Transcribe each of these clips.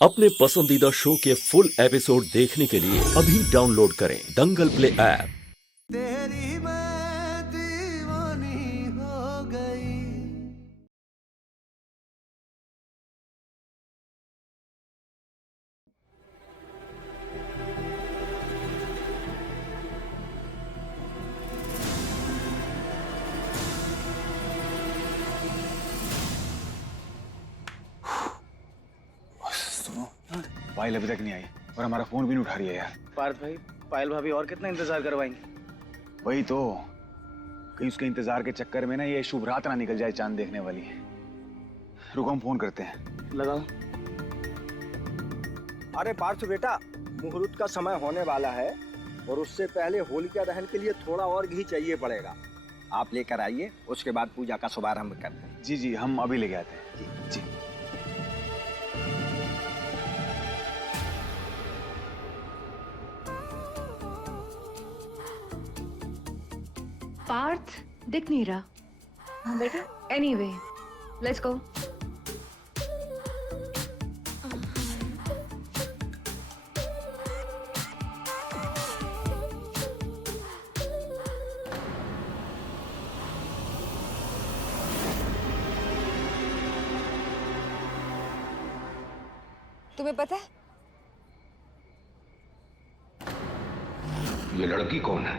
अपने पसंदीदा शो के फुल एपिसोड देखने के लिए अभी डाउनलोड करें दंगल प्ले ऐप। तेरी मैं दीवानी हो गई। सुनो, पायल अभी तक नहीं आई और हमारा फोन भी नहीं उठा रही है यार। पार्थ भाई, पायल भाभी और कितना इंतजार करवाएंगे? वही तो, कहीं उसके इंतजार के चक्कर में ना ये शुभ रात ना निकल जाए चांद देखने वाली। रुको हम फोन करते हैं। लगाओ। अरे पार्थ बेटा, मुहूर्त का समय होने वाला है और उससे पहले होलिका दहन के लिए थोड़ा और घी चाहिए पड़ेगा। आप लेकर आइए, उसके बाद पूजा का शुभारंभ करते हैं। जी जी, हम अभी लेके आते हैं। जी जी। पार्थ दिख नहीं रहा। हाँ बेटा, एनीवे लेट्स गो। तुम्हें पता है ये लड़की कौन है?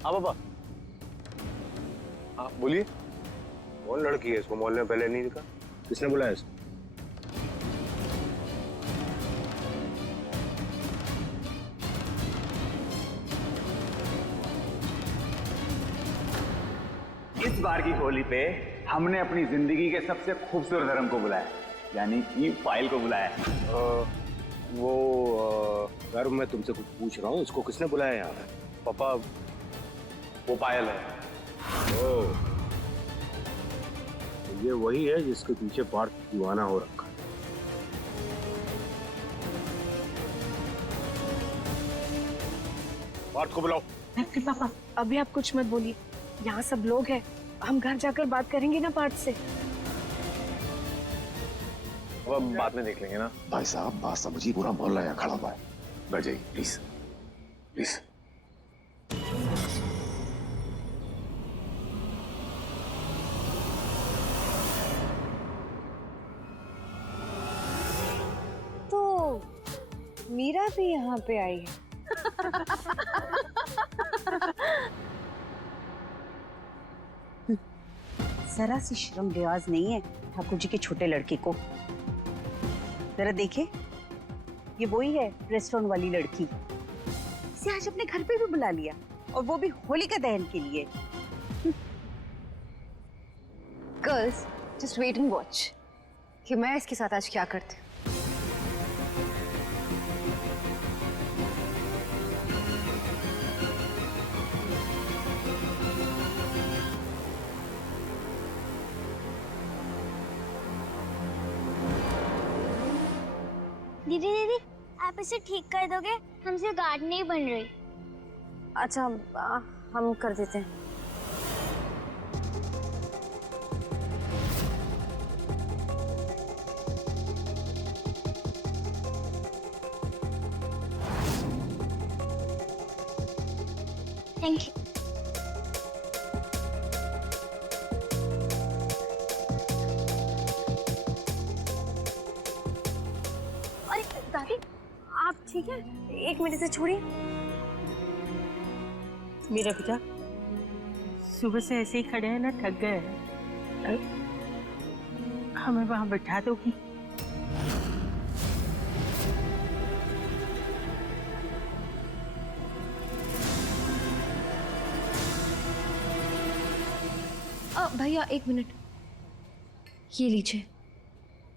हाँ पापा। हाँ बोलिए, कौन लड़की है? इसको मोहल्ले में पहले नहीं दिखा। किसने बुलाया इसको? इस बार की होली पे हमने अपनी जिंदगी के सबसे खूबसूरत धर्म को बुलाया, यानी कि पायल को बुलाया। यार मैं तुमसे कुछ पूछ रहा हूँ, इसको किसने बुलाया यहाँ? पापा, वो पायल है। ओह, तो ये वही है जिसके पीछे पार्थ दीवाना हो रखा है। पार्थ को बुलाओ। नहीं पापा, अभी आप कुछ मत बोलिए। यहाँ सब लोग हैं, हम घर जाकर बात करेंगे ना पार्थ से। अब बाद में देख लेंगे ना। भाई साहब बात समझिए, पूरा मोहल्ला यहाँ खड़ा हुआ है। बैठ जाइए प्लीज प्लीज। तो मीरा भी यहाँ पे आई है। जरा सी शर्म लिहाज नहीं है ठाकुर जी के छोटे लड़के को। जरा देखे, ये वही है रेस्टोरेंट वाली लड़की। इसे आज अपने घर पे भी बुला लिया, और वो भी होलिका दहन के लिए। Girls just wait and watch कि मैं इसके साथ आज क्या करती हूँ। दीदी दीदी, आप इसे ठीक कर दोगे? हमसे गार्ड नहीं बन रही। अच्छा हम कर देते हैं। Thank you. अरे दादी, आप ठीक है? एक मिनट से छोड़िए। मेरा बेटा सुबह से ऐसे ही खड़े हैं ना, थक गए हैं। हमें वहां बैठा दोगी? भैया एक मिनट, ये लीजिए,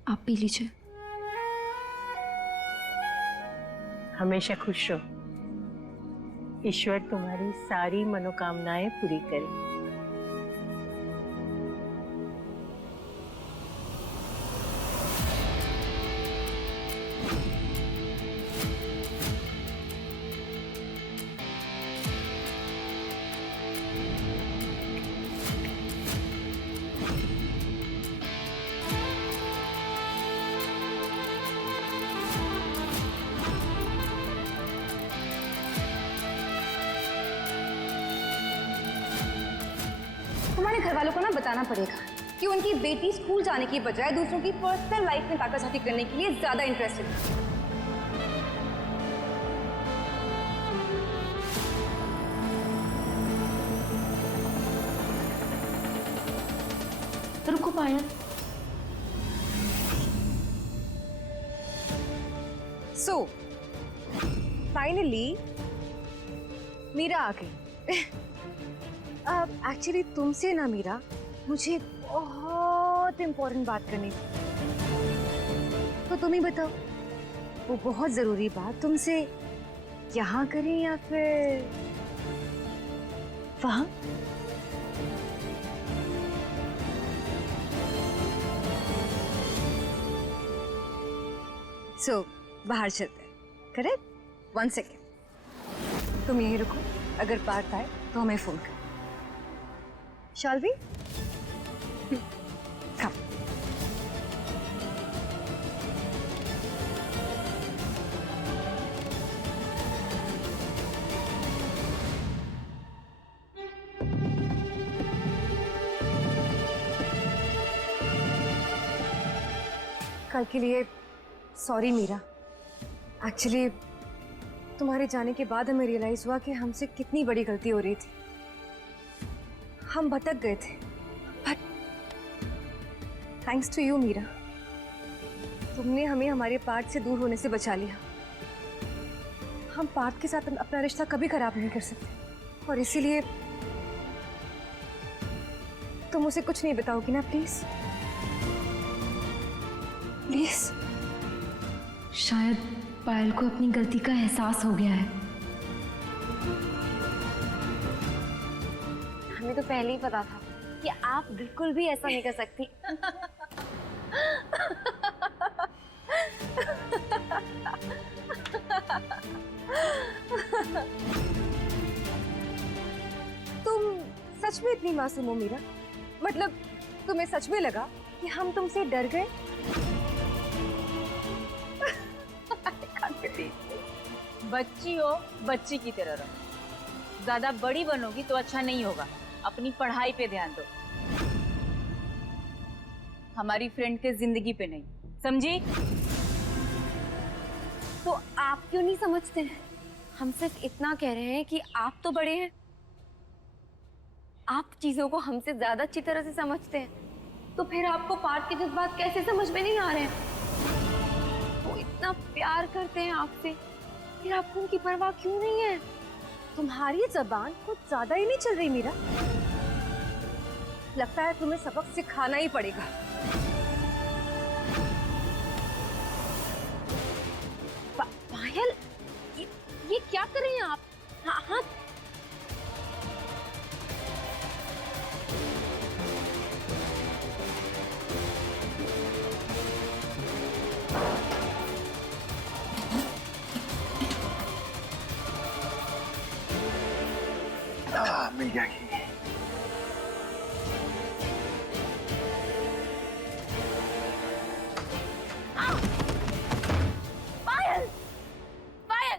आप पी लीजिए। हमेशा खुश रहो, ईश्वर तुम्हारी सारी मनोकामनाएं पूरी करे। तुम्हारे घर वालों को ना बताना पड़ेगा कि उनकी बेटी स्कूल जाने की बजाय दूसरों की पर्सनल लाइफ में ताकाजाती करने के लिए ज्यादा इंटरेस्टेड है। रुको पायल, सो फाइनली मीरा आ गई। एक्चुअली तुमसे ना मीरा, मुझे बहुत इम्पोर्टेंट बात करनी थी, तो तुम ही बताओ वो बहुत जरूरी बात तुमसे यहाँ करें या फिर वहाँ? सो बाहर चलते हैं, करेक्ट? 1 सेकेंड, तुम यहीं रुको, अगर बात आए तो हमें फोन कर। Shall we? Come. कल के लिए सॉरी मीरा। एक्चुअली तुम्हारे जाने के बाद हमें रियलाइज हुआ कि हमसे कितनी बड़ी गलती हो रही थी। हम भटक गए थे, but thanks to you Meera, तुमने हमें हमारे पार्थ से दूर होने से बचा लिया। हम पार्थ के साथ अपना रिश्ता कभी खराब नहीं कर सकते, और इसीलिए तुम उसे कुछ नहीं बताओगी ना? Please please. शायद पायल को अपनी गलती का एहसास हो गया है। हमें तो पहले ही पता था कि आप बिल्कुल भी ऐसा नहीं कर सकती। तुम सच में इतनी मासूम हो मीरा? मतलब तुम्हें सच में लगा कि हम तुमसे डर गए? बच्ची हो, बच्ची की तरह रहो। ज्यादा बड़ी बनोगी तो अच्छा नहीं होगा। अपनी पढ़ाई पे ध्यान दो, हमारी फ्रेंड के जिंदगी पे नहीं, समझी? तो आप क्यों नहीं समझते हैं? हम सिर्फ इतना कह रहे हैं कि आप तो बड़े हैं, आप चीजों को हमसे ज्यादा अच्छी तरह से समझते हैं, तो फिर आपको पार्थ के जज्बात कैसे समझ में नहीं आ रहे हैं? वो इतना प्यार करते हैं आपसे, फिर आपको उनकी परवाह क्यों नहीं है? तुम्हारी जबान कुछ ज्यादा ही नहीं चल रही मीरा। लगता है तुम्हें सबक सिखाना ही पड़ेगा। पायल, ये क्या कर रही हैं आप? हाँ हाँ, मिल गया कि पायल, पायल,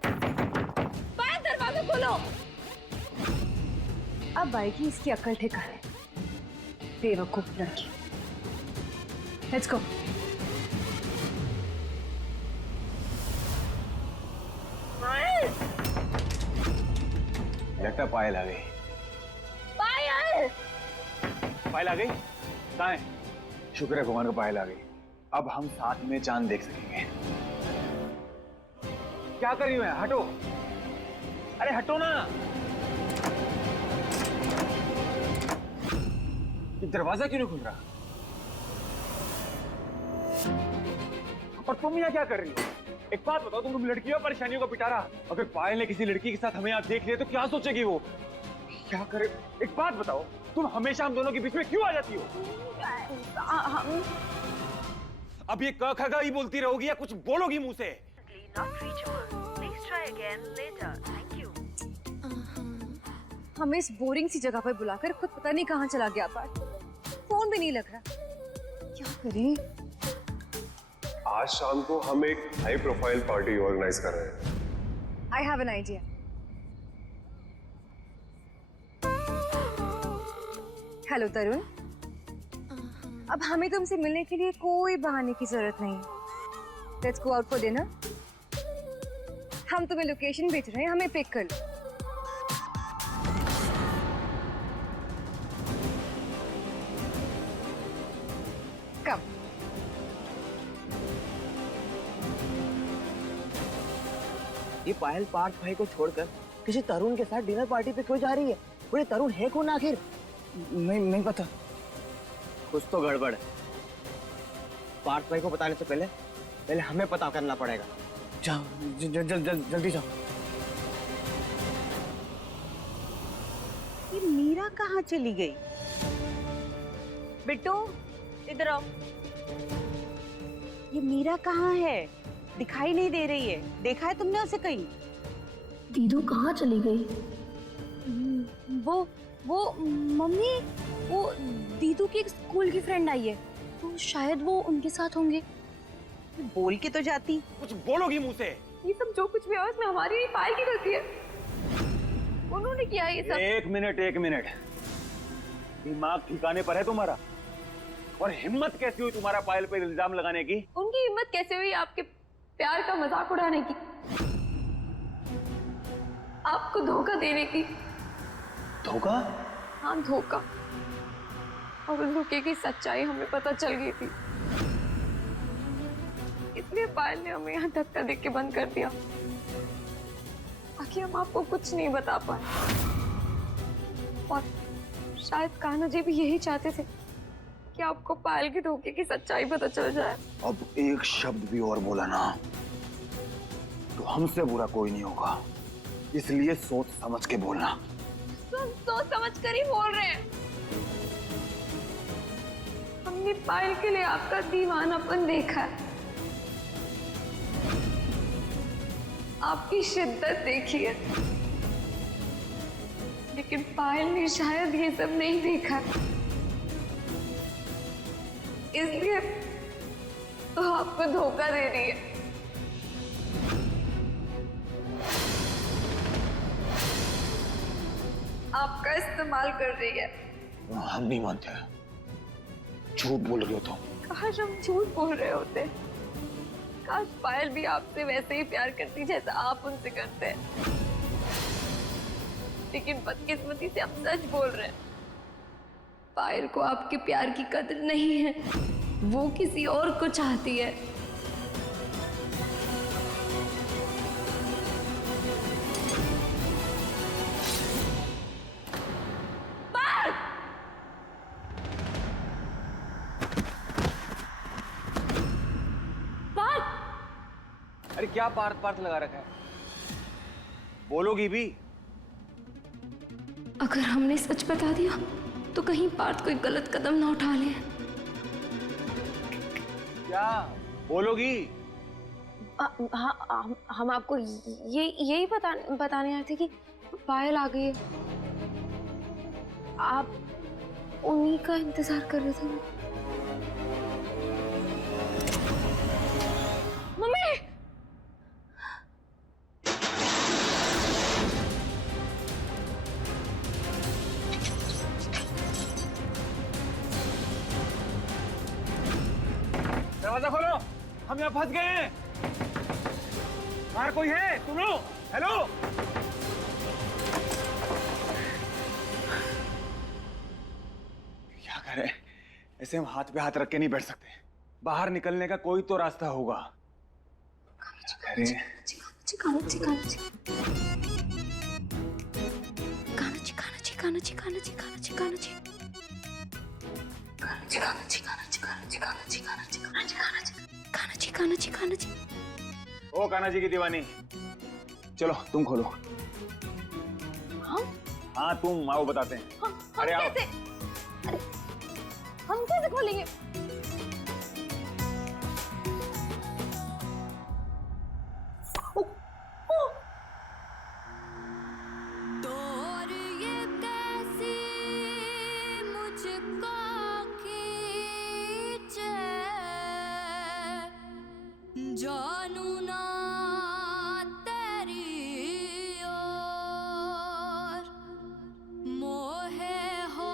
पायल, दरवाजा खोलो। अब आएगी इसकी अक्ल ठिकाने, बेवकूफ लड़की। Let's go. लगता पायल आ गई। पायल, पायल आ गई? कहाँ है? शुक्र है भगवान को पायल आ गई। अब हम साथ में चांद देख सकेंगे। क्या कर रही हो? हटो, अरे हटो ना। ये दरवाजा क्यों नहीं खुल रहा? और तुम यहाँ क्या कर रही हो? एक बात बताओ, तुम लड़कियों परेशानियों का पिटारा। अगर पायल ने किसी लड़की के साथ हमें यहाँ देख लिया तो क्या सोचेगी वो? क्या करे? एक बात बताओ, तुम हमेशा हम दोनों के बीच में क्यों आ जाती हो? अब ये क ख ग ही बोलती रहोगी या कुछ बोलोगी मुंह से? हमें इस बोरिंग सी जगह पर बुलाकर खुद पता नहीं कहाँ चला गया। पार्थ, फोन भी नहीं लग रहा, क्या करें? आज शाम को हम एक हाई प्रोफाइल पार्टी ऑर्गेनाइज कर रहे हैं। I have an idea. Hello Tarun, अब हमें तुमसे मिलने के लिए कोई बहाने की जरूरत नहीं। Let's go out for dinner. हम तुम्हें लोकेशन भेज रहे हैं, हमें पिक कर लो। कम। ये पायल पार्थ भाई को छोड़कर किसी तरुण के साथ डिनर पार्टी पे क्यों जा रही है? वो ये तरुण है कौन आखिर? नहीं पता, कुछ तो गड़बड़ है। पार्थ भाई को बताने से पहले हमें पता करना पड़ेगा। जाओ जल्दी जाओ। ये मीरा कहाँ चली गई? बिट्टू इधर आओ। ये मीरा कहाँ है? दिखाई नहीं दे रही है। देखा है तुमने उसे कहीं? दीदू कहाँ चली गई? वो मम्मी, वो दीदू की एक स्कूल की फ्रेंड आई है, तो शायद वो उनके साथ होंगे। बोल के तो जाती। कुछ बोलोगी मुंह से? ये सब जो कुछ भी है उसमें हमारी नहीं, पायल की गलती है। उन्होंने किया है ये सब। एक मिनट, दिमाग ठिकाने पर है तुम्हारा? और हिम्मत कैसी हुई तुम्हारा पायल पे इल्जाम लगाने की? उनकी हिम्मत कैसे हुई आपके प्यार का मजाक उड़ाने की, आपको धोखा देने की? धोखा? हाँ धोखा। और उस धोखे की सच्चाई हमें पता चल गई थी, इसलिए पायल ने हमें यहाँ धक्का देके बंद कर दिया ताकि हम आपको कुछ नहीं बता पाए। और शायद कान्हा जी भी यही चाहते थे कि आपको पायल के धोखे की सच्चाई पता चल जाए। अब एक शब्द भी और बोला ना तो हमसे बुरा कोई नहीं होगा, इसलिए सोच समझ के बोलना। तो हम सोच समझ कर ही बोल रहे हैं। हमने पायल के लिए आपका दीवानापन देखा है, आपकी शिद्दत देखी है, लेकिन पायल ने शायद ये सब नहीं देखा, इसलिए तो आपको धोखा दे रही है। आपका इस्तेमाल कर रही है। हम नहीं मानते, झूठ बोल रहे हो तुम। काश हम झूठ बोल रहे होते, काश पायल भी आपसे वैसे ही प्यार करती जैसा आप उनसे करते हैं, लेकिन बदकिस्मती से हम सच बोल रहे हैं। पायल को आपके प्यार की कदर नहीं है, वो किसी और को चाहती है। अरे क्या पार्थ लगा रखा है? बोलोगी भी? अगर हमने सच बता दिया तो कहीं पार्थ कोई गलत कदम ना उठा ले। क्या बोलोगी? हाँ, हम आपको यही बताने आए थे कि पायल आ गई है। आप उन्हीं का इंतजार कर रहे थे। मम्मी! दरवाजा खोलो, हम यहाँ फंस गए हैं। बाहर कोई है? सुनो, हेलो। क्या करें? ऐसे हम हाथ पे हाथ रख के नहीं बैठ सकते। बाहर निकलने का कोई तो रास्ता होगा। ओ कान्हा जी की दीवानी, चलो तुम खोलो। हाँ तुम आओ, बताते हैं। अरे आओ। अरे हम कैसे खोलेंगे? जानू ना तेरी और मोहे हो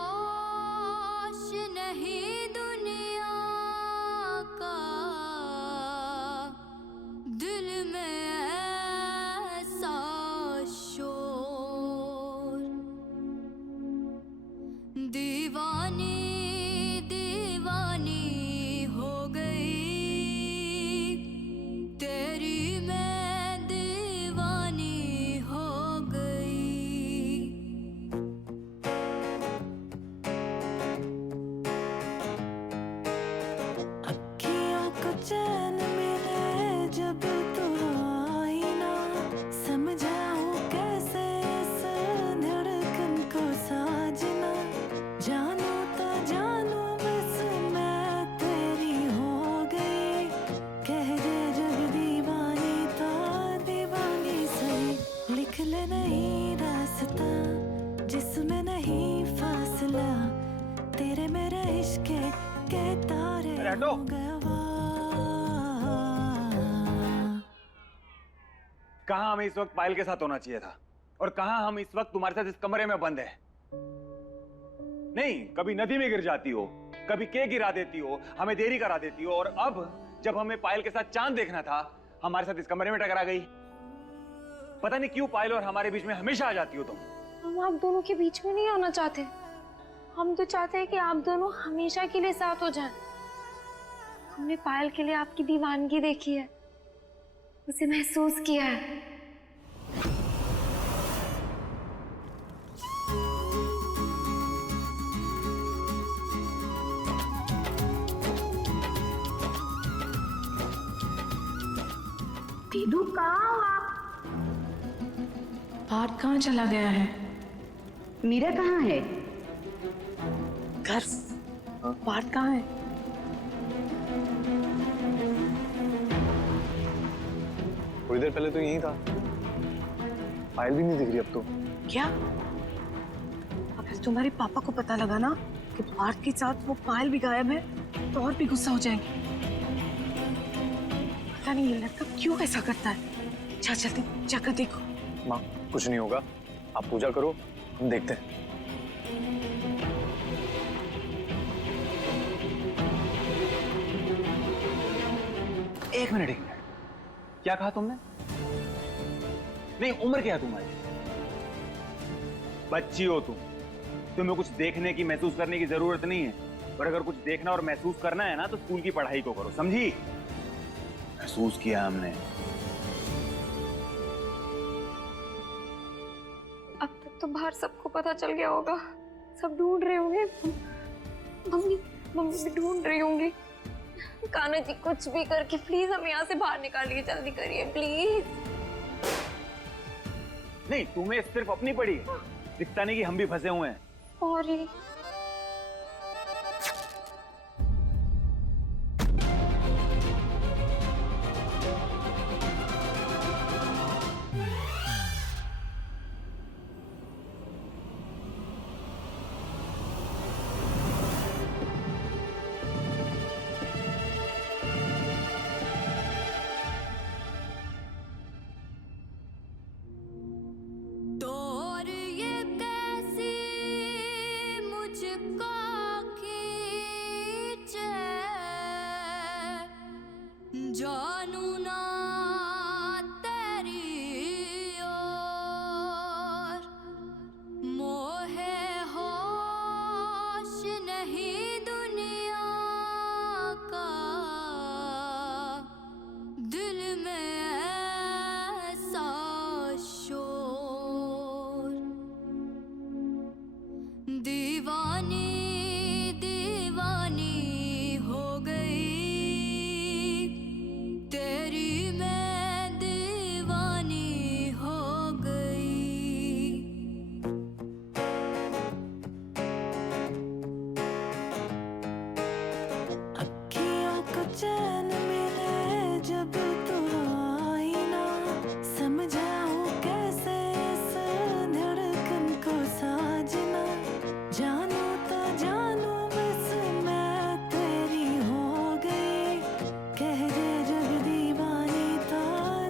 अरे हटो। कहाँ हमें इस वक्त पायल के साथ होना चाहिए था और कहाँ हम इस वक्त तुम्हारे साथ इस कमरे में बंद है। नहीं, कभी नदी में गिर जाती हो, कभी केक गिरा देती हो, हमें देरी करा देती हो, और अब जब हमें पायल के साथ चांद देखना था हमारे साथ इस कमरे में टकरा गई। पता नहीं क्यों पायल और हमारे बीच में हमेशा आ जाती हो तुम। हम आप दोनों के बीच में नहीं आना चाहते। हम तो चाहते हैं कि आप दोनों हमेशा के लिए साथ हो जाएं। हमने पायल के लिए आपकी दीवानगी देखी है, उसे महसूस किया है। दीदू कहाँ हो आप? पार्थ कहाँ चला गया है? मीरा कहाँ है? घर। पार्थ कहाँ है? थोड़ी देर पहले तो यहीं था, पायल भी नहीं दिख रही अब तो। क्या? अगर तुम्हारे पापा को पता लगा ना कि पार्थ के साथ वो पायल भी गायब है तो और भी गुस्सा हो जाएंगे। पता नहीं ये लड़का क्यों ऐसा करता है। जा जल्दी जाकर देखो। माँ कुछ नहीं होगा, आप पूजा करो, हम देखते हैं। एक मिनट, क्या कहा तुमने? नहीं, उम्र क्या है तुम्हारी? बच्ची हो तुम, तुम्हें कुछ देखने की, महसूस करने की जरूरत नहीं है। और अगर कुछ देखना और महसूस करना है ना तो स्कूल की पढ़ाई को करो, समझी? महसूस किया हमने। अब तक तो बाहर सबको पता चल गया होगा, सब ढूंढ रहे होंगे। मम्मी मम्मी भी ढूंढ रही होंगी। कान्हा जी कुछ भी करके प्लीज हमें यहाँ से बाहर निकालिए, जल्दी करिए प्लीज। नहीं, तुम्हें सिर्फ अपनी पड़ी है, दिखता नहीं कि हम भी फंसे हुए हैं। सॉरी। जानू ना तेरी और मोहे होश नहीं दुनिया का, दिल में ऐसा शोर, दीवानी दीवानी हो गई तेरी, मैं दीवानी हो गई। अखियों को चैन मिले जब तू आई ना, समझाऊं कैसे इस धड़कन को साजना, जानू तो जानू बस मैं तेरी हो गई, कह दे जग दीवानी तो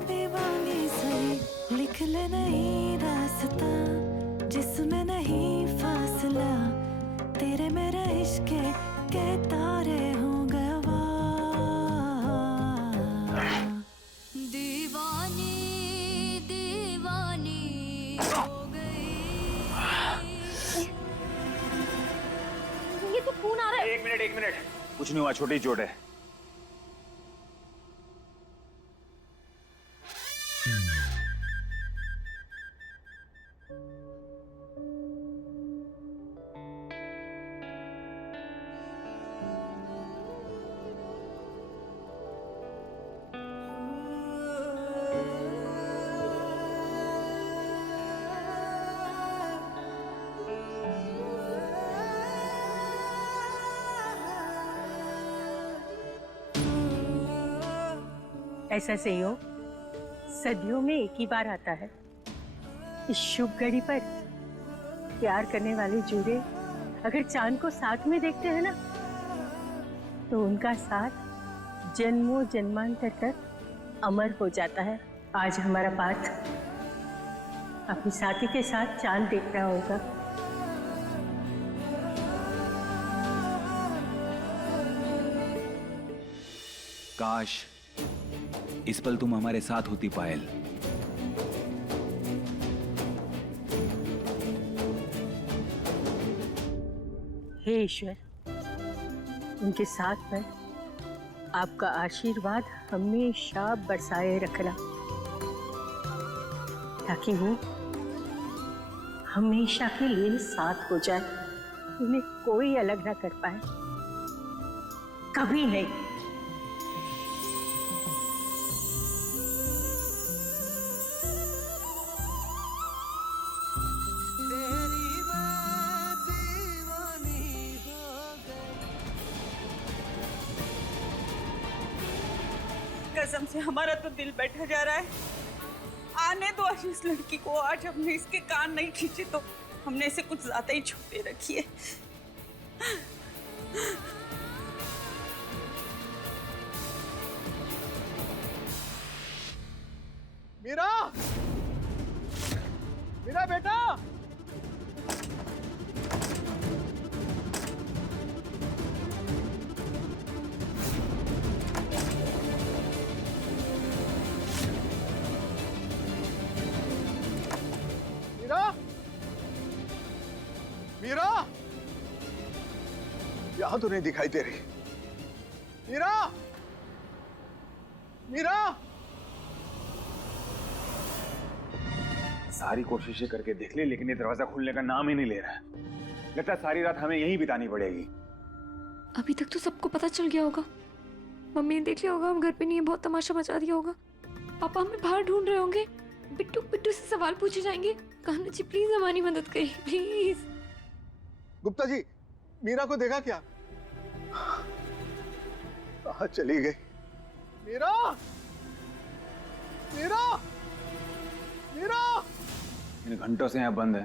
दीवानी सही, लिख ले नहीं रास्ता जिसमें नहीं फासला, तेरे मेरे इश्क के तारे हो गवा, दीवानी दीवानी हो गई। ये तो खून आ रहा है। एक मिनट, कुछ नहीं हुआ, छोटी चोट है। ऐसा संयोग सदियों में एक ही बार आता है। इस शुभ घड़ी पर प्यार करने वाले जोड़े अगर चांद को साथ में देखते हैं ना तो उनका साथ जन्मों जन्मांतर तक अमर हो जाता है। आज हमारा पार्थ अपनी साथी के साथ चांद देख रहा होगा। काश इस पल तुम हमारे साथ होती पायल। हे ईश्वर, उनके साथ में आपका आशीर्वाद हमेशा बरसाए रखना, ताकि वो हमेशा के लिए साथ हो जाए, उन्हें कोई अलग ना कर पाए, कभी नहीं। कसम से हमारा तो दिल बैठा जा रहा है। आने दो इस लड़की को। आज हमने इसके कान नहीं खींचे तो हमने इसे कुछ ज्यादा ही छुपे रखी है। मीरा, मीरा बेटा, मीरा, मीरा, यहां तो नहीं दिखाई दे रही। मीरा, मीरा, सारी कोशिशें करके देख ली, लेकिन ये दरवाजा खुलने का नाम ही नहीं ले रहा है। लगता है सारी रात हमें यहीं बितानी पड़ेगी। अभी तक तो सबको पता चल गया होगा। मम्मी ने देख लिया होगा हम घर पे नहीं है, बहुत तमाशा मचा दिया होगा। पापा हमें बाहर ढूंढ रहे होंगे, बिट्टू बिट्टू से सवाल पूछे जाएंगे। कान्हा जी प्लीज हमारी मदद करिए प्लीज। गुप्ता जी, मीरा को देखा क्या? कहाँ चली गई? मीरा, मीरा, मीरा! इन घंटों से यहाँ बंद है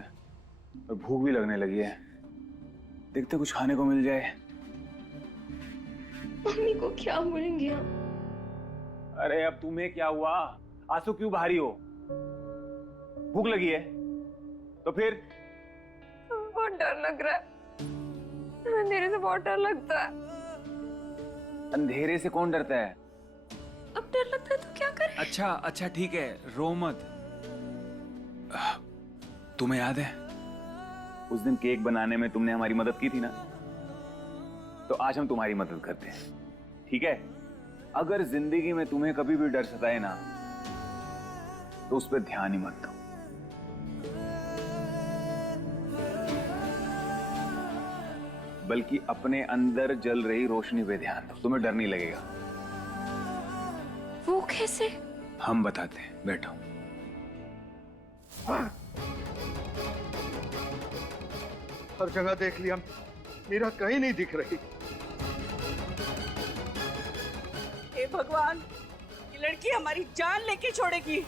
और भूख भी लगने लगी है। देखते कुछ खाने को मिल जाए। मम्मी को क्या बोलेंगे हम? अरे अब तुम्हें क्या हुआ? आंसू क्यों भारी हो? भूख लगी है तो फिर? बहुत डर लग रहा है, अंधेरे से बहुत डर लगता है। अंधेरे से कौन डरता है? अब डर लगता है तो क्या करें? अच्छा अच्छा ठीक है, रो मत। तुम्हें याद है उस दिन केक बनाने में तुमने हमारी मदद की थी ना? तो आज हम तुम्हारी मदद करते हैं, ठीक है? अगर जिंदगी में तुम्हें कभी भी डर सताए ना, तो उस पर ध्यान ही मत दो। बल्कि अपने अंदर जल रही रोशनी पे ध्यान दो, तुम्हें डर नहीं लगेगा। वो कैसे? हम बताते हैं, बैठो। हर जगह देख लिया, मीरा कहीं नहीं दिख रही। हे भगवान, ये लड़की हमारी जान लेके छोड़ेगी।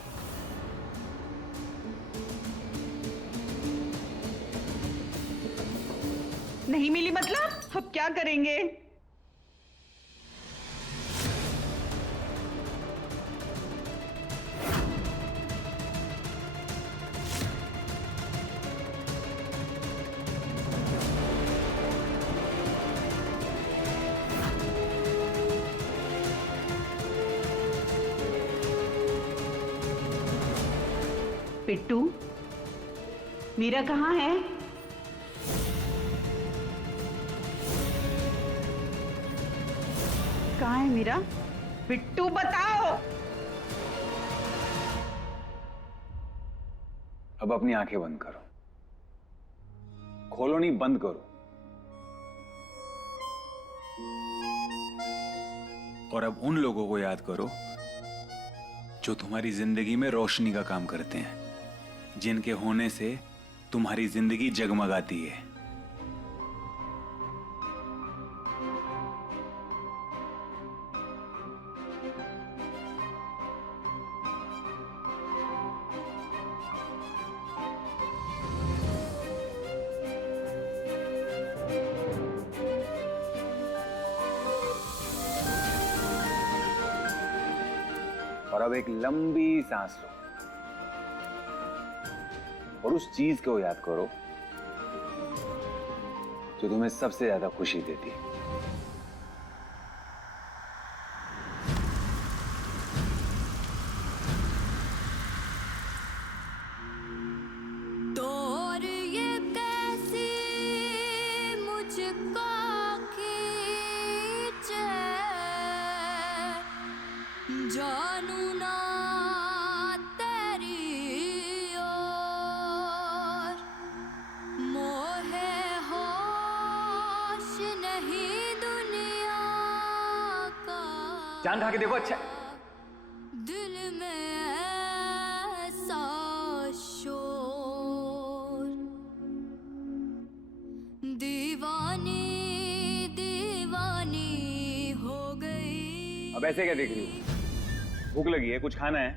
नहीं मिली मतलब अब क्या करेंगे? पिट्टू, मीरा कहाँ है? कहाँ है मीरा? बिट्टू बताओ। अब अपनी आंखें बंद करो। खोलो नहीं, बंद करो। और अब उन लोगों को याद करो जो तुम्हारी जिंदगी में रोशनी का काम करते हैं, जिनके होने से तुम्हारी जिंदगी जगमगाती है। और अब एक लंबी सांस लो और उस चीज को याद करो जो तुम्हें सबसे ज्यादा खुशी देती है। जानू ना तेरी ओर मोहे होश नहीं दुनिया का। जान खा के देखो। अच्छा दिल में ऐसा शोर दीवानी दीवानी हो गई। अब ऐसे क्या देख रही हो? भूख लगी है, कुछ खाना है?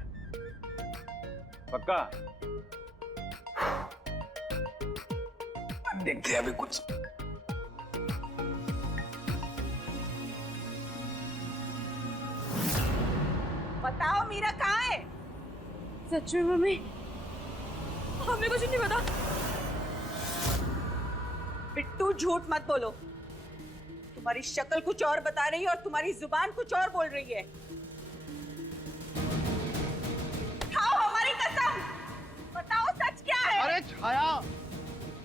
पक्का? देखते हैं अभी कुछ। बताओ मीरा कहाँ है? सच में मम्मी हमें कुछ नहीं पता। बिट्टू झूठ मत बोलो। तुम्हारी शक्ल कुछ और बता रही है और तुम्हारी जुबान कुछ और बोल रही है। खाओ हमारी कसम, बताओ सच क्या है? अरे छाया,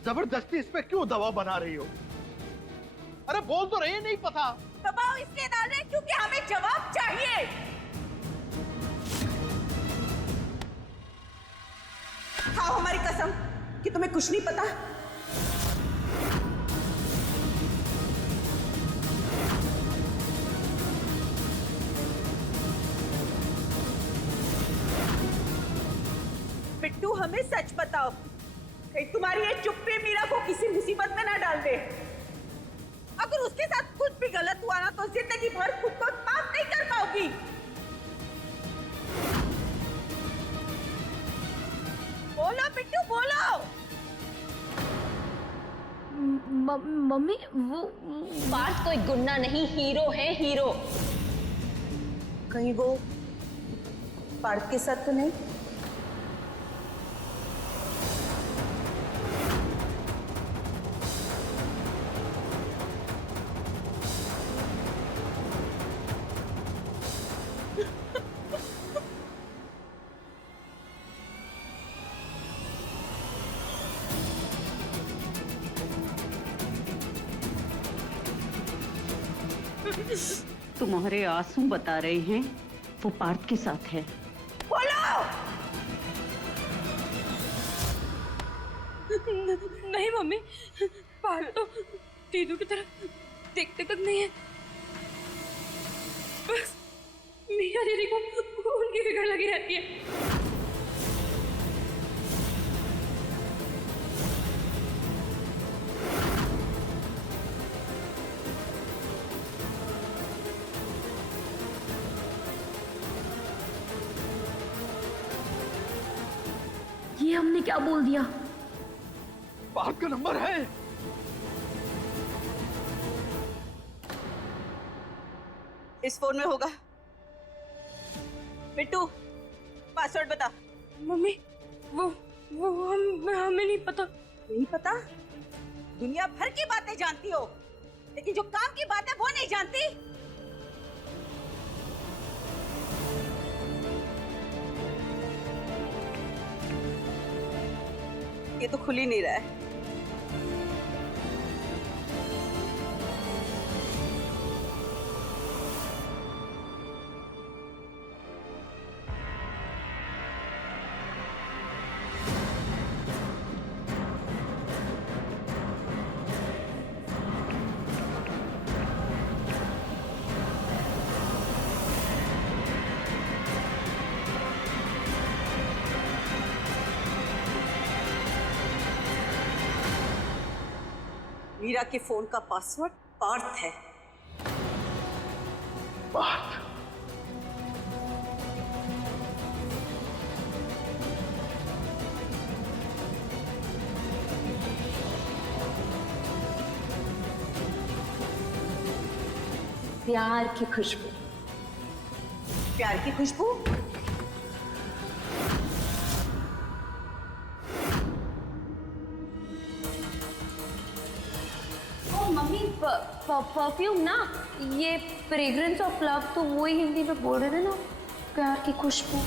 जबरदस्ती इस पे क्यों दबाव बना रही हो? अरे बोल तो रही, नहीं पता। दबाव इसलिए डाल रहे हैं क्योंकि हमें जवाब चाहिए। खाओ हमारी कसम कि तुम्हें कुछ नहीं पता। बिट्टू हमें सच बताओ, कहीं तुम्हारी ये चुप्पी मीरा को किसी मुसीबत में ना डाल दे। अगर उसके साथ कुछ भी गलत हुआ ना तो जिंदगी भर खुद को माफ नहीं कर पाओगी। बोलो बिट्टू बोलो। मम्मी वो पार्थ कोई गुंडा नहीं, हीरो है, हीरो। कहीं वो पार्थ के साथ तो नहीं? तुम्हारे आंसू बता रहे हैं वो पार्थ के साथ है। बोलो। नहीं मम्मी, पार्थ तो दीदू की तरफ देखते तक नहीं है। बस मीरा दीदी को उनकी फिक्र लगी रहती है। ये हमने क्या बोल दिया? पार्थ का नंबर है। इस फोन में होगा। बिट्टू पासवर्ड बता। मम्मी वो हमें नहीं पता। नहीं पता? दुनिया भर की बातें जानती हो, लेकिन जो काम की बात है वो नहीं जानती। ये तो खुल ही नहीं रहा है। मीरा के फोन का पासवर्ड पार्थ है। पार्थ? प्यार की खुशबू। प्यार की खुशबू? परफ्यूम ना, ये फ्रेग्रेंस ऑफ लव, तो वही हिंदी में बोल रहे थे ना, प्यार की खुशबू।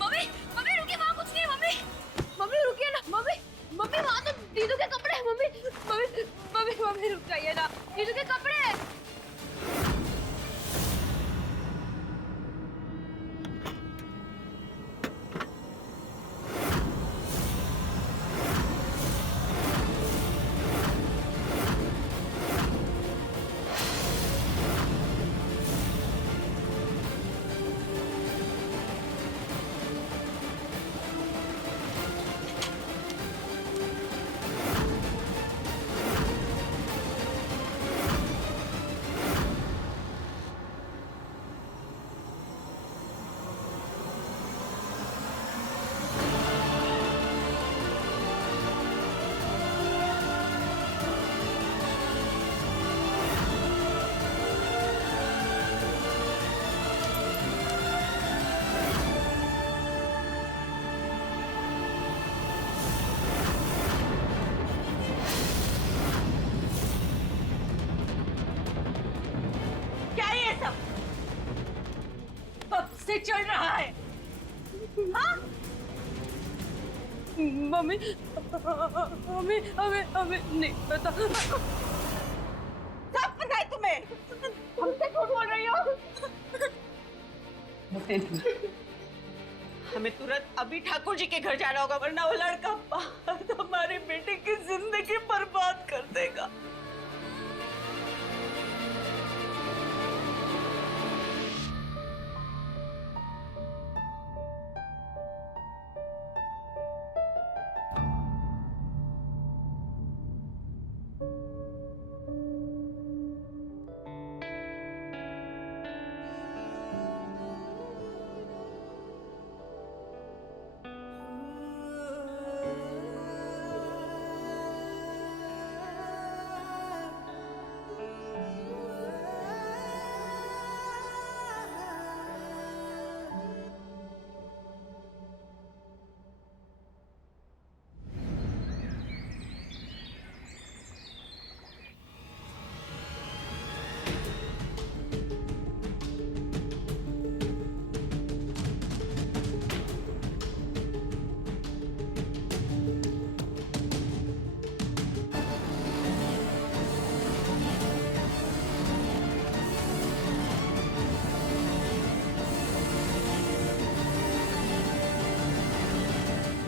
मम्मी मम्मी रुकिए, वहाँ कुछ नहीं है। मम्मी मम्मी रुकिए ना। मम्मी मम्मी वहाँ तो दीदू के कपड़े हैं। मम्मी मम्मी मम्मी मम्मी रुक जाइए ना, दीदू के कपड़े हैं। से चल रहा है? हाँ? मम्मी हमें हमें हमें नहीं पता। सब पता है तुम्हें? हमसे झूठ बोल रही हो? हमें तुरंत अभी ठाकुर जी के घर जाना होगा, वरना वो लड़का बाहर हमारे बेटे की जिंदगी बर्बाद कर देगा।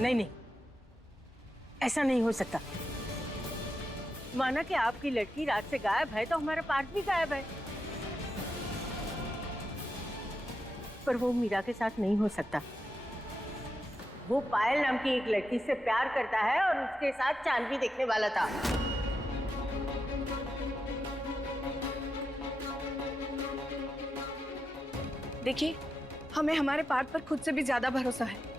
नहीं नहीं, ऐसा नहीं हो सकता। माना कि आपकी लड़की रात से गायब है तो हमारा पार्थ भी गायब है, पर वो मीरा के साथ नहीं हो सकता। वो पायल नाम की एक लड़की से प्यार करता है और उसके साथ चांद भी देखने वाला था। देखिए, हमें हमारे पार्थ पर खुद से भी ज्यादा भरोसा है।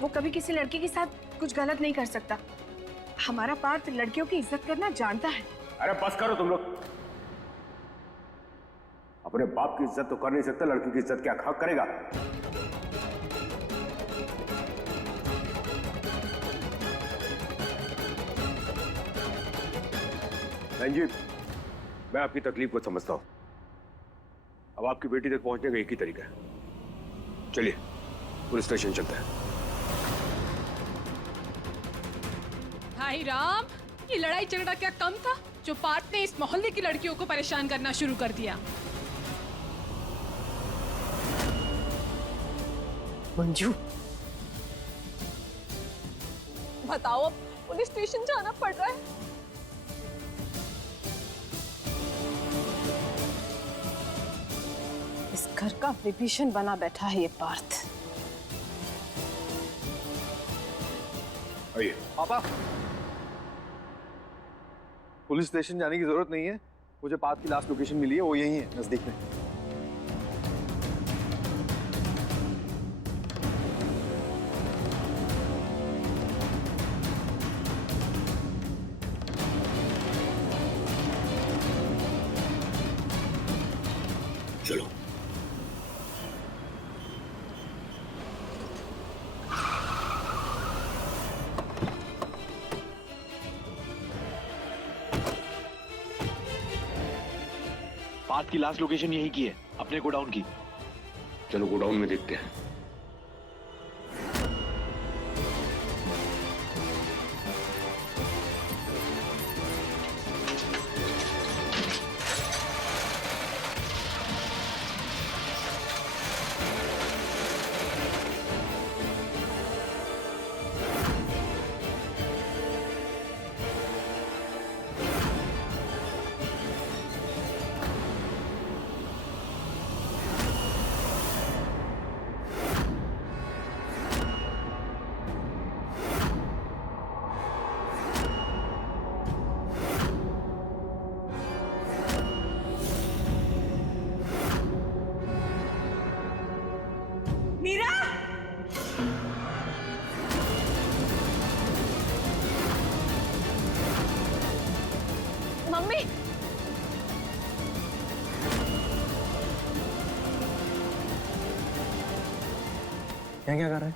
वो कभी किसी लड़की के साथ कुछ गलत नहीं कर सकता। हमारा पार्थ लड़कियों की इज्जत करना जानता है। अरे बस करो तुम लोग। अपने बाप की इज्जत तो कर नहीं सकता, लड़की की इज्जत क्या हक करेगा? बहन जी, मैं आपकी तकलीफ को समझता हूं। अब आपकी बेटी तक पहुंचने का एक ही तरीका है। चलिए पुलिस स्टेशन चलते हैं। भाई राम, ये लड़ाई झगड़ा क्या कम था जो पार्थ ने इस मोहल्ले की लड़कियों को परेशान करना शुरू कर दिया। मंजू, बताओ, अब पुलिस स्टेशन जाना पड़ रहा है। इस घर का विभीषण बना बैठा है ये पार्थ। आइए। पापा, पुलिस स्टेशन जाने की जरूरत नहीं है। मुझे पार्थ की लास्ट लोकेशन मिली है, वो यहीं है, नजदीक में। चलो। पार्थ की लास्ट लोकेशन यही की है, अपने गोडाउन की। चलो गोडाउन में देखते हैं। मीरा, मम्मी, क्या क्या कर रहे हैं?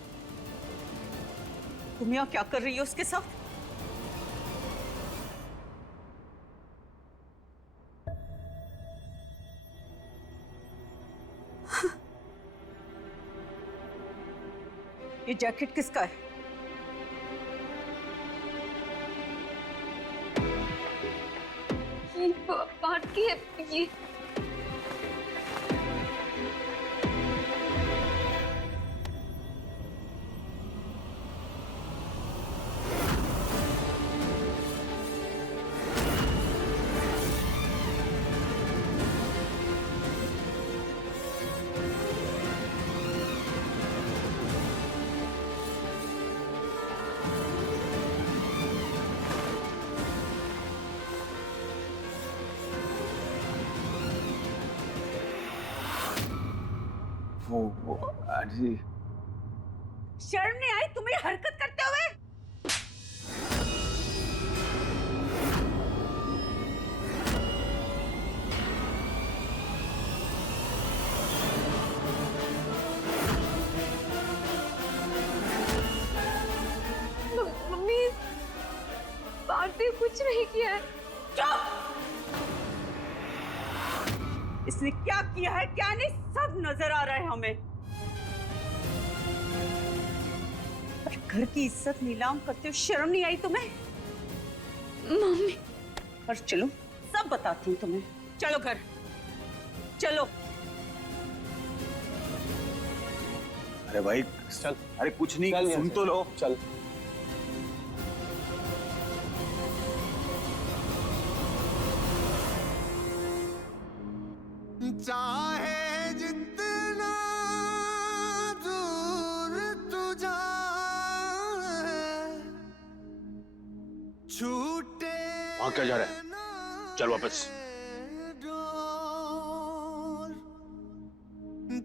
तुम यहाँ क्या कर रही हो उसके साथ? ये जैकेट किसका है? ये पार्ट की है ये। वो आजी, शर्म नहीं आई तुम्हें हरकत करते हुए? मम्मी, पार्थ ने कुछ नहीं किया है। चुप! इसने क्या किया है क्या नहीं सब नजर आ रहा है हमें। पर घर की इज्जत नीलाम करते हो शर्म नहीं आई तुम्हें? मम्मी, और चलो सब बताती हूँ तुम्हें। चलो घर चलो। अरे भाई चल, अरे कुछ नहीं, सुन तो लो। चल चाहे जितना दूर तू जाए, छूटे वहां क्या जा रहा है? चल वापस।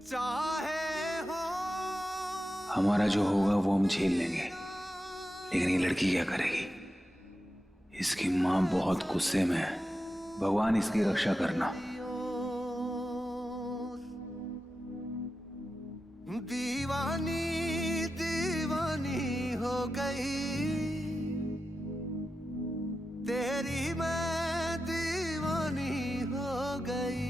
चाहे हो हमारा जो होगा वो हम झेल लेंगे, लेकिन ये लड़की क्या करेगी? इसकी माँ बहुत गुस्से में है। भगवान इसकी रक्षा करना। दीवानी दीवानी हो गई, तेरी मैं दीवानी हो गई।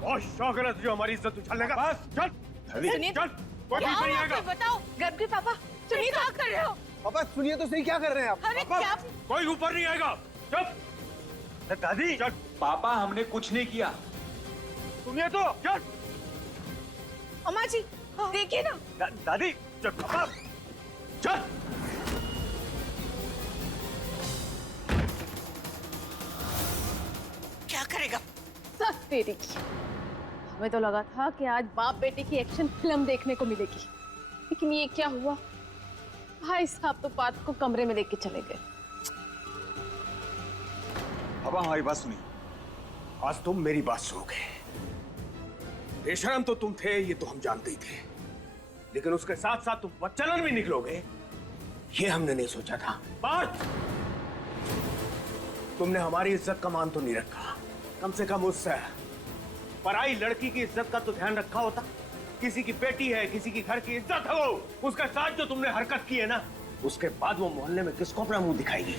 बहुत शौक है ना तुझे हमारी इज्जत उछालने का? बस चल सुनिए, चल, कोई क्या बीच में नहीं हुआ आएगा। आपको बताओ। गर्भ पापा, सुनिए क्या कर रहे हो? पापा सुनिए तो सही, क्या कर रहे हैं आप? अरे क्या? कोई ऊपर नहीं आएगा। चुप। दादी, चल। पापा हमने कुछ नहीं किया। सुनिए तो, चल। अम्मा जी देखिए ना। दादी चल पापा, चल। क्या करेगा? सच तेरी की। हमें तो लगा था कि आज बाप बेटे की एक्शन फिल्म देखने को मिलेगी, लेकिन ये क्या हुआ? भाई साहब तो पार्थ को कमरे में लेके चले गए। पापा हमारी बात सुनिए, आज तुम मेरी बात सुनोगे। बेशरम तो तुम थे, ये तो हम जानते ही थे, लेकिन उसके साथ साथ तुम बच्चलन भी निकलोगे, ये हमने नहीं सोचा था। पार्थ, तुमने हमारी इज्जत का मान तो नहीं रखा, कम से कम उससे पराई लड़की की इज्जत का तो ध्यान रखा होता। किसी की बेटी है, किसी की घर की इज्जत है वो, उसके साथ जो तुमने हरकत की है ना, उसके बाद वो मोहल्ले में किसको अपना मुंह दिखाएगी?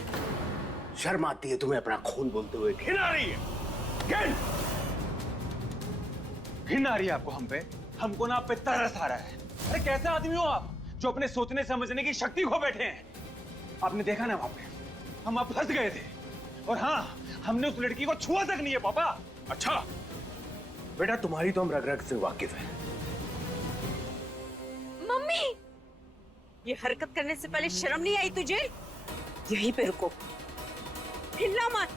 शर्म आती है तुम्हें अपना खून बोलते हुए? घिन आ रही है, घिन घिन आ रही है आपको हम पे। हमको ना आप पे तरस आ रहा है। अरे कैसे आदमी हो आप जो अपने सोचने समझने की शक्ति खो बैठे हैं। आपने देखा ना वहां पे हम आप फंस गए थे, और हाँ हमने उस लड़की को छुआ तक नहीं है पापा। अच्छा बेटा, तुम्हारी तो हम रग रग से वाकिफ हैं। मम्मी, ये हरकत करने से पहले शर्म नहीं आई तुझे? यहीं पे रुको, हिलना मत।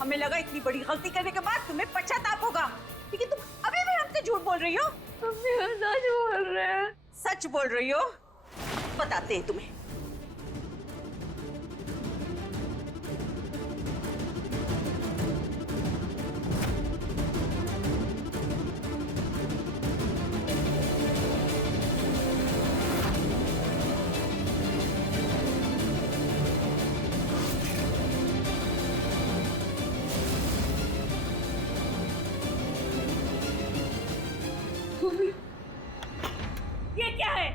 हमें लगा इतनी बड़ी गलती करने के बाद तुम्हें पश्चाताप होगा, लेकिन तुम अभी भी हमसे झूठ बोल रही हो। मम्मी हम सच बोल रहे हैं। सच बोल रही हो? बताते हैं तुम्हें। ये क्या है?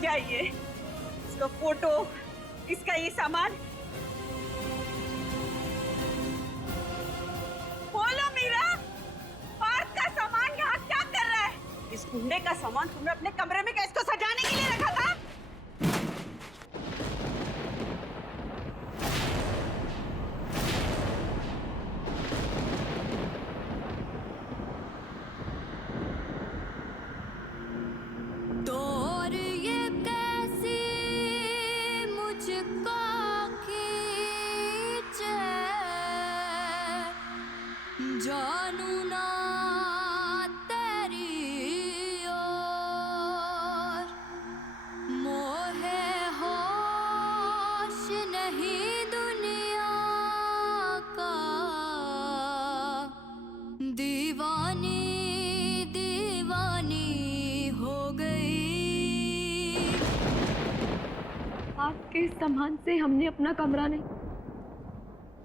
क्या ये? इसका फोटो, इसका ये सामान? बोलो मीरा, पार्थ का सामान यहाँ क्या कर रहा है? इस गुंडे का सामान तुमने अपने कमरे में इसको सजाने के लिए रखा था? और ये कैसी मुझको खींचे, जानू ना तेरी ओर, मोहे होश नहीं दुनिया का, दीवानी दीवानी हो गई। आपके सामान से हमने अपना कमरा नहीं,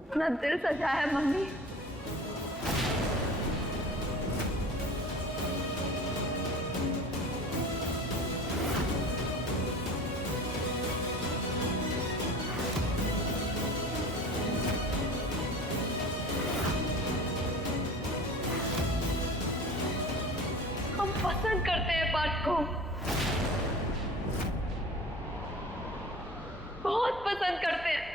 अपना दिल सजाया मम्मी। हम पसंद करते हैं पार्थ को, बहुत पसंद करते हैं।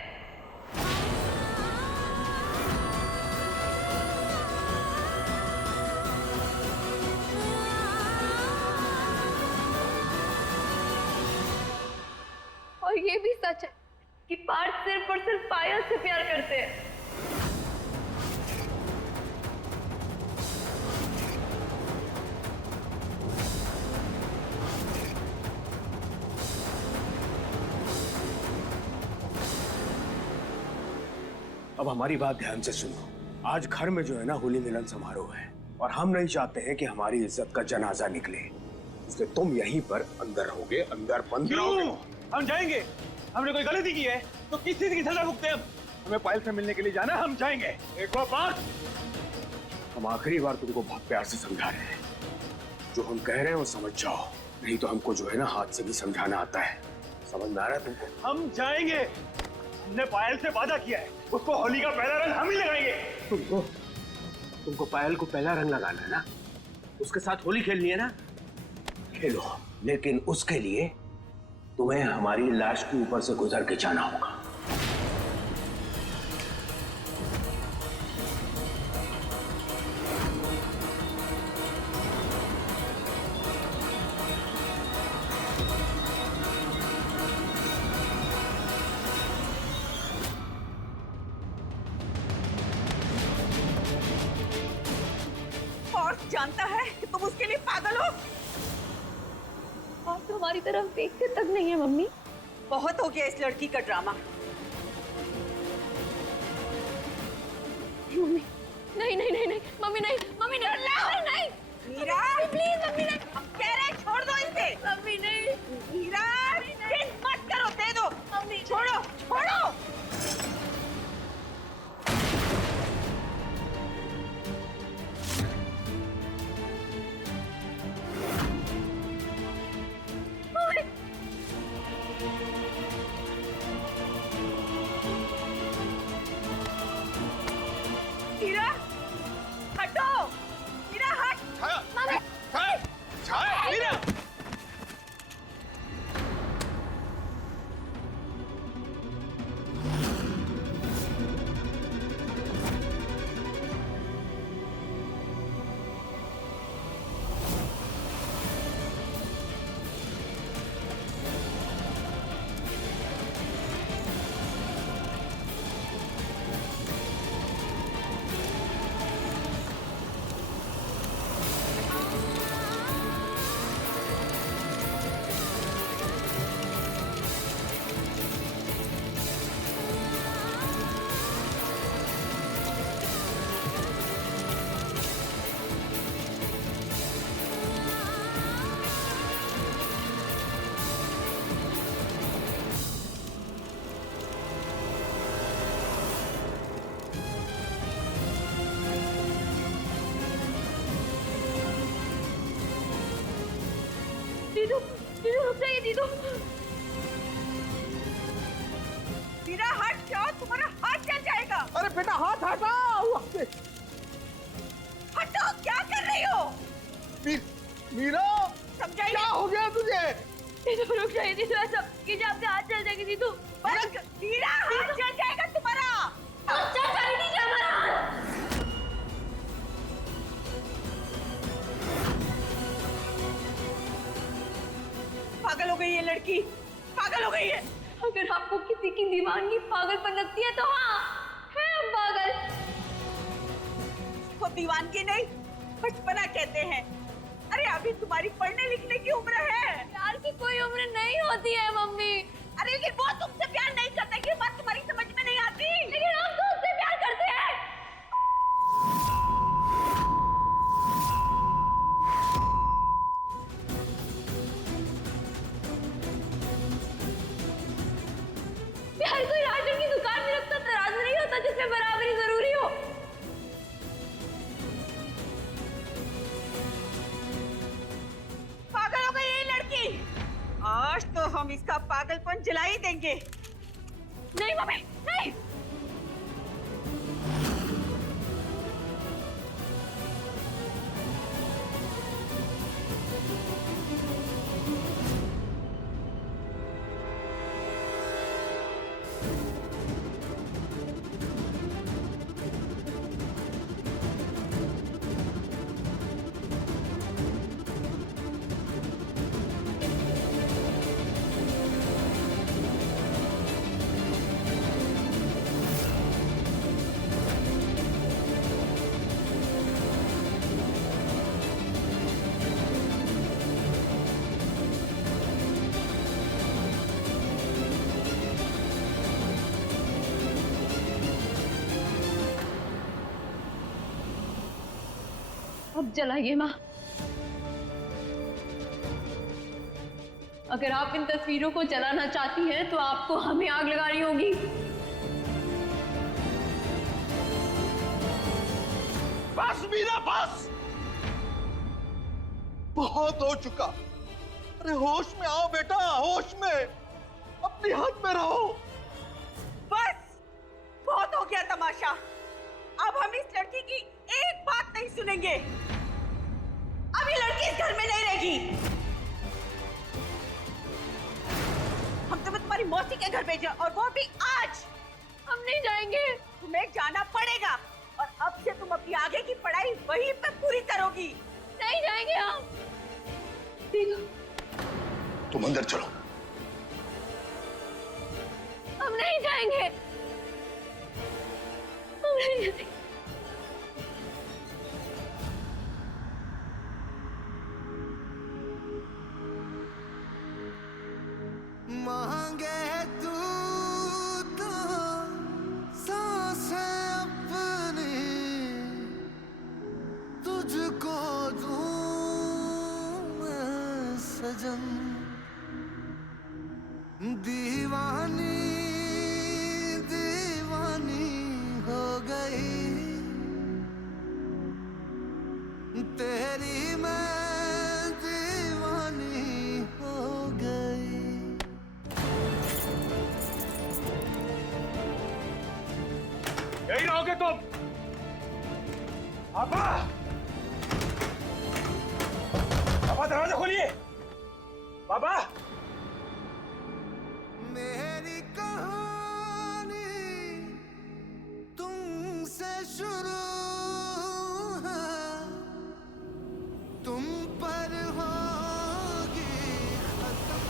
और ये भी सच है कि पार्थ सिर्फ और सिर्फ पायल से प्यार करते हैं। अब हमारी बात ध्यान से सुनो। आज घर में जो है ना होली मिलन समारोह है, और हम नहीं चाहते हैं कि हमारी इज्जत का जनाजा निकले, इसलिए तुम यहीं पर अंदर रहोगे, अंदर बंद रहोगे। हम जाएंगे, हमने कोई गलती की है तो किस चीज की सजा भुगते हम? हमें पायल से मिलने के लिए जाना, हम जाएंगे। एक बार बात, हम आखिरी बार तुमको बहुत प्यार से समझा रहे हैं, जो हम कह रहे हैं वो समझ जाओ, नहीं तो हमको जो है ना हाथ से भी समझाना आता है। समझ में आ रहा है तुमको? हम जाएंगे, हमने पायल से वादा किया है, उसको होली का पहला रंग हम ही लगाएंगे। तुमको पायल को पहला रंग लगाना है ना, उसके साथ होली खेलनी है ना, खेलो, लेकिन उसके लिए तुम्हें हमारी लाश के ऊपर से गुजर के जाना होगा। और जानता है कि तुम उसके लिए पागल हो। और तुम्हारी हमारी तरफ देखते तक नहीं है मम्मी। बहुत हो गया इस लड़की का ड्रामा। मम्मी नहीं नहीं नहीं नहीं मम्मी नहीं मम्मी नहीं नहीं नहीं मीरा प्लीज मम्मी नहीं, हम कह रहे हैं छोड़ दो इसे। मम्मी नहीं मीरा जिद मत करो, दे दो। मम्मी छोड़ो छोड़ो। मीरा हटो, मीरा हट। मम्मी मीरा दीदू दीदू रुक जाइए दीदू। मीरा हट जाओ, तुम्हारा हाथ जल जाएगा। अरे बेटा हाथ हटाओ। हटो, क्या कर रही हो? मीरा समझाइए। क्या हो गया तुझे? दीदू रुक जाइए दीदू, ऐसा कीजिए आपके हाथ जल जाएगी दीदू। बस मीरा हाथ जल जाएगा तुम्हारा। अच्छा जाने दीजिए हमारा हाथ। पागल हो गई ये लड़की, पागल हो गई है। अगर आपको किसी की दीवानगी पागलपन लगती है तो हाँ है हम पागल। इसको दीवानगी नहीं बचपना कहते हैं। अरे अभी तुम्हारी पढ़ने लिखने की उम्र है। प्यार की कोई उम्र नहीं होती है मम्मी। अरे लेकिन वो तुमसे प्यार नहीं करता, ये बात तुम्हारी समझ में नहीं आती। लेकिन हम तो उससे प्यार करते हैं। प्यार कोई राशन की दुकान में रखता तराजू नहीं होता जिसमें बराबरी जरूरी हो। पागल हो गई ये लड़की। आज तो हम इसका पागलपन जला ही देंगे। नहीं मम्मी नहीं। अब जलाइए माँ। अगर आप इन तस्वीरों को जलाना चाहती हैं तो आपको हमें आग लगानी होगी। बस मीरा बस, बहुत हो चुका। अरे होश में आओ बेटा, होश में, अपनी हद में रहो। बस बहुत हो गया तमाशा। अब हम इस लड़की की एक बात नहीं सुनेंगे। अब ये लड़की इस घर में नहीं रहेगी। हम तुम्हें तुम्हारी मौसी के घर भेजे और वो भी आज। हम नहीं जाएंगे। तुम्हें जाना पड़ेगा और अब से तुम अपनी आगे की पढ़ाई वहीं पे पूरी करोगी। नहीं जाएंगे हम। तुम अंदर चलो। हम नहीं जाएंगे। हम नहीं जाएंगे। सजन दीवानी दीवानी हो गई तेरी मैं दीवानी हो गई। यही रहोगे तुम? पापा, पापा दरवाजा खोलिए। पापा, मेरी कहानी तुमसे शुरू है, तुम पर होगी खत्म।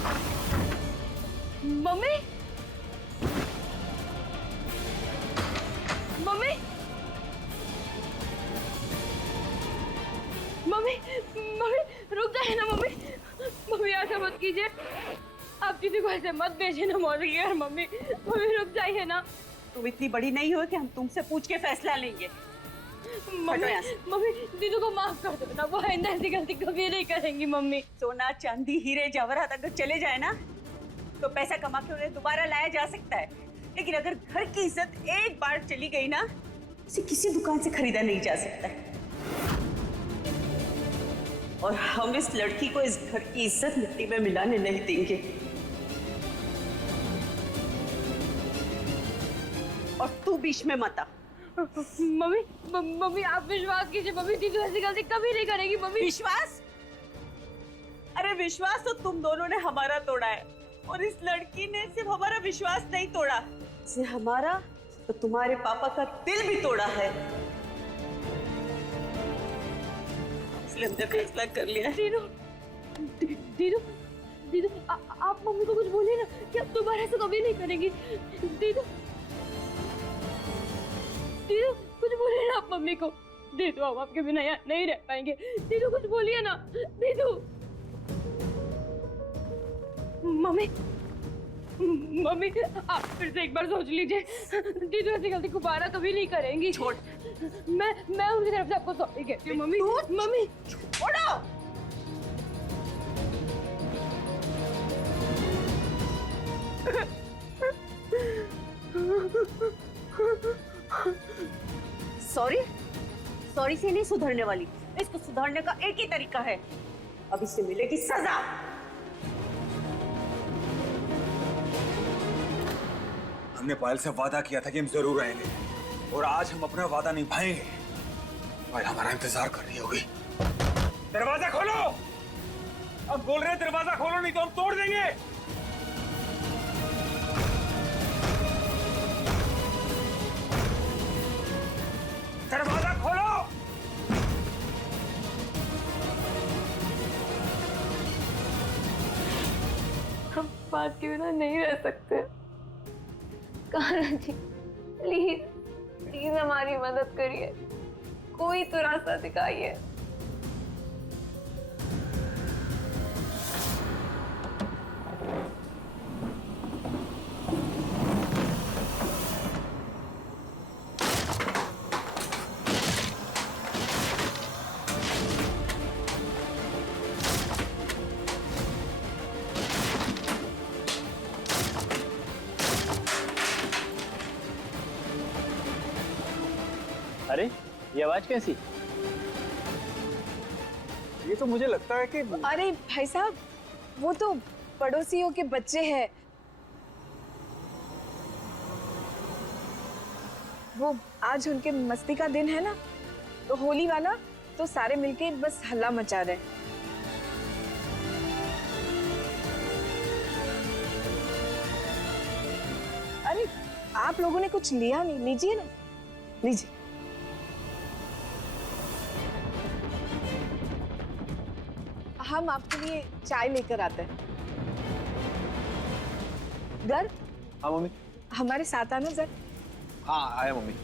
मम्मी, मम्मी, मम्मी, मम्मी रुक जाइए ना मम्मी। मम्मी ऐसा मत कीजिए, आप किसी को ऐसे मत भेजिए ना मौसी यार। मम्मी, मम्मी रुक जाइए ना। तुम इतनी बड़ी नहीं हो कि हम तुमसे पूछ के फैसला लेंगे। मम्मी, मम्मी दीदू को माफ कर दो ना, वो आइंदा ऐसी गलती कभी नहीं करेंगी। मम्मी, सोना चांदी हीरे जवाहरात अगर चले जाए ना तो पैसा कमा के उन्हें दोबारा लाया जा सकता है, लेकिन अगर घर की इज्जत एक बार चली गई ना, उसे किसी दुकान से खरीदा नहीं जा सकता है। और हम इस लड़की को इस घर की इज्जत मिट्टी में मिलाने नहीं देंगे। और तू बीच में मत आ। मम्मी, मम्मी आप विश्वास कीजिए, मम्मी दीदू ऐसी गलती कभी नहीं करेगी। मम्मी, विश्वास? अरे विश्वास तो तुम दोनों ने हमारा तोड़ा है, और इस लड़की ने सिर्फ हमारा विश्वास नहीं तोड़ा, इसने हमारा तो तुम्हारे पापा का दिल भी तोड़ा है। इसलिए हमने फैसला कर लिया। दीदू, दीदू, दीदू आप मम्मी को कुछ बोलिए ना कि अब दोबारा ऐसा कभी नहीं करेंगी। दीदू, दीदू कुछ बोलिए ना आप मम्मी को। दीदू हम आपके बिना यहाँ नहीं रह पाएंगे। दीदू कुछ बोलिए ना। दीदू, मम्मी, मम्मी आप फिर से एक बार सोच लीजिए। दीदू ऐसी गलती दोबारा कभी नहीं करेंगी। छोड़, मैं उनकी तरफ से आपको सॉरी कहती हूँ। मम्मी, मम्मी छोड़ो। सॉरी? सॉरी से नहीं सुधरने वाली, इसको सुधारने का एक ही तरीका है, अब इससे मिलेगी सजा। हमने पायल से वादा किया था कि हम जरूर आएंगे, और आज हम अपना वादा निभाएंगे। पायल हमारा इंतजार कर रही होगी। दरवाजा खोलो। अब बोल रहे हैं दरवाजा खोलो, नहीं तो हम तोड़ देंगे। दरवाजा खोलो। हम बात के बिना नहीं रह सकते। कान्हा जी प्लीज, प्लीज हमारी मदद करिए, कोई तो रास्ता दिखाइए। अरे ये आवाज कैसी? ये तो मुझे लगता है कि अरे भाई साहब, वो तो पड़ोसियों के बच्चे हैं। वो आज उनके मस्ती का दिन है ना, तो होली वाला, तो सारे मिलके बस हल्ला मचा रहे हैं। अरे आप लोगों ने कुछ लिया नहीं, लीजिए ना, लीजिए। हम आपके लिए चाय लेकर आते हैं। घर? हाँ मम्मी। हमारे साथ आना जरा। हाँ आया मम्मी।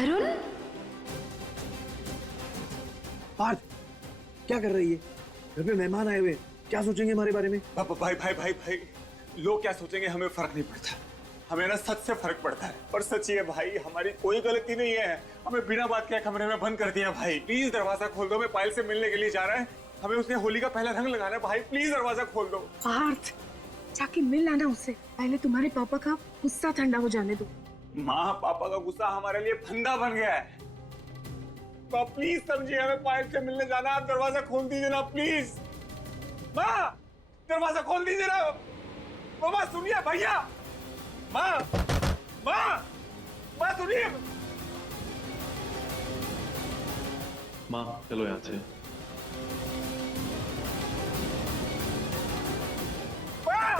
तरुण, पार्थ क्या कर रही है? घर पे मेहमान आए हुए, क्या सोचेंगे हमारे बारे में? भाई भाई भाई भाई, लोग क्या सोचेंगे हमें फर्क नहीं पड़ता, हमें ना सच से फर्क पड़ता है। और सच ये भाई, हमारी कोई गलती नहीं है, हमें बिना बात के कमरे में बंद कर दिया। भाई प्लीज दरवाजा खोल दो, मैं पायल से मिलने के लिए जा रहा है, हमें उसने होली का पहला रंग लगाना है। भाई प्लीज दरवाजा खोल दो। पार्थ, जाके मिल आना उससे, पहले तुम्हारे पापा का गुस्सा ठंडा हो जाने दो। माँ पापा का गुस्सा हमारे लिए फंदा बन गया है। माँ प्लीज समझिए, हमें पायल से मिलने जाना, आप दरवाजा खोल दीजिए ना प्लीज। माँ दरवाजा खोल दीजिए ना। माँ सुनिए भैया, माँ माँ माँ सुनिए। माँ चलो यहाँ से। माँ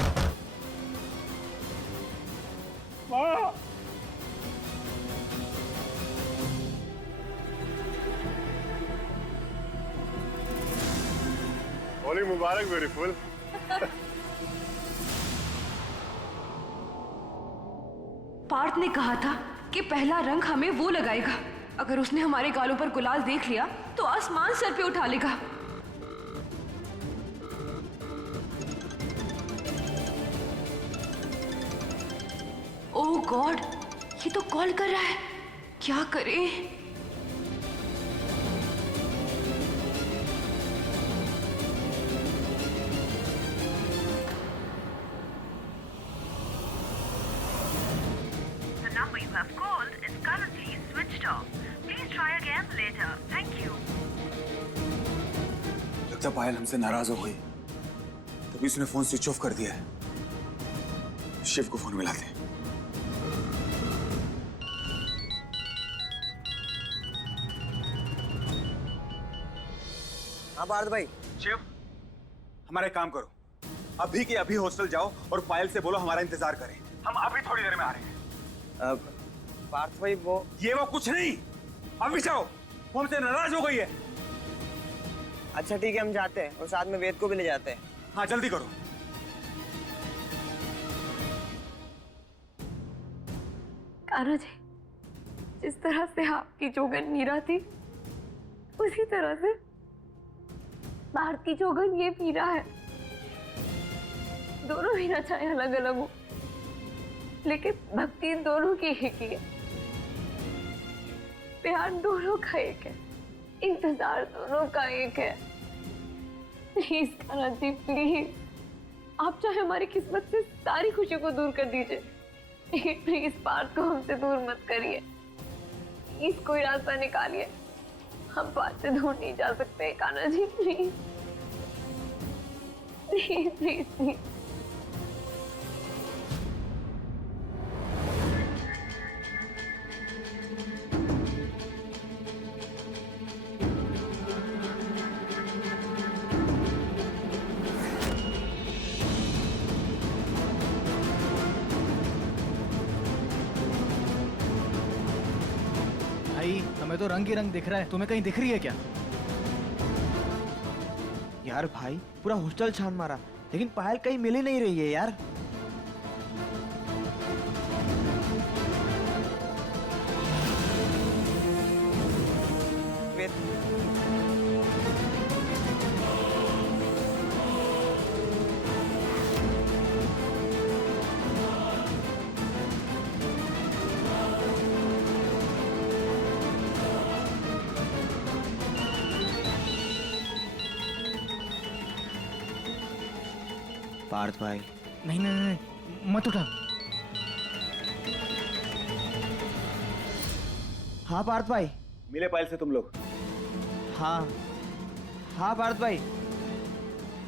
माँ होली मुबारक ब्यूटीफुल। पार्थ ने कहा था कि पहला रंग हमें वो लगाएगा, अगर उसने हमारे गालों पर गुलाल देख लिया तो आसमान सर पे उठा लेगा। ओह गॉड, ये तो कॉल कर रहा है, क्या करें? लगता पायल हमसे नाराज हो गई, तभी उसने फोन स्विच ऑफ कर दिया है। शिव को फोन मिलाते हैं। हाँ पार्थ भाई। शिव, हमारा एक काम करो, अभी के अभी हॉस्टल जाओ और पायल से बोलो हमारा इंतजार करें, हम अभी थोड़ी देर में आ रहे हैं। पार्थ भाई वो कुछ नहीं, अभी जाओ, वो हमसे नाराज हो गई है। अच्छा ठीक है, हम जाते हैं और साथ में वेद को भी ले जाते हैं। हाँ जल्दी करो। कान्हा जी, जिस तरह से आपकी जोगन मीरा थी, उसी तरह से भारत की जोगन ये मीरा है। दोनों मीरा चाहे अलग अलग हो, लेकिन भक्ति दोनों की एक ही है, प्यार दोनों का एक है, इंतजार दोनों का एक है। प्लीज कान्हा जी प्लीज, आप चाहे हमारी किस्मत से सारी खुशियों को दूर कर दीजिए, लेकिन प्लीज पार्थ को हमसे दूर मत करिए। प्लीज कोई रास्ता निकालिए, हम पार्थ से दूर नहीं जा सकते। Kanha ji please please please please. भाई हमें तो रंग ही रंग दिख रहा है, तुम्हें कहीं दिख रही है क्या? यार भाई पूरा हॉस्टल छान मारा, लेकिन पायल कहीं मिल ही नहीं रही है यार। पार्थ भाई नहीं नहीं नहीं, मत उठा। हाँ पार्थ भाई। मिले पायल से तुम लोग? हाँ हाँ पार्थ भाई,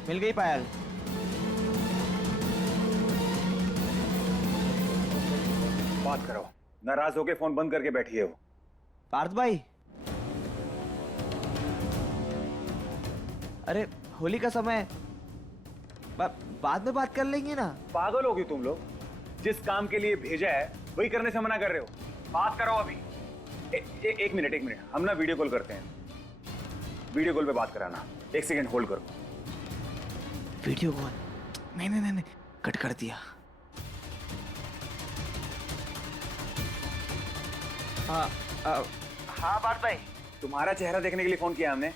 मिल गई पायल। बात करो, नाराज होके फोन बंद करके बैठी है वो। पार्थ भाई, अरे होली का समय, बाद में बात कर लेंगे ना। पागल होगी तुम लोग, जिस काम के लिए भेजा है वही करने से मना कर रहे हो। बात करो अभी। एक मिनट, हम ना वीडियो कॉल करते हैं, वीडियो कॉल पे बात कराना। एक सेकंड होल्ड करो। Video call? नहीं नहीं नहीं, कट कर दिया। हाँ पार्थ भाई, तुम्हारा चेहरा देखने के लिए फोन किया हमने।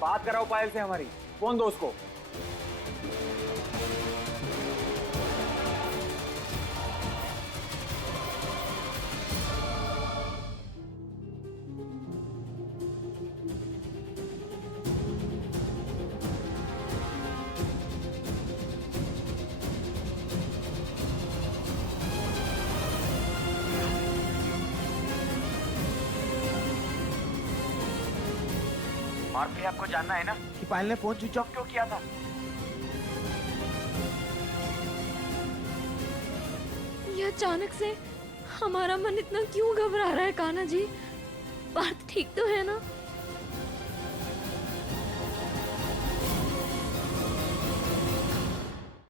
बात कराओ पायल से हमारी, फोन दो उसको। और भी आपको जानना है ना कि पायल ने फोन स्विच ऑफ क्यों किया था? ये अचानक से हमारा मन इतना क्यों घबरा रहा है कान्हा जी? पार्थ ठीक तो है ना?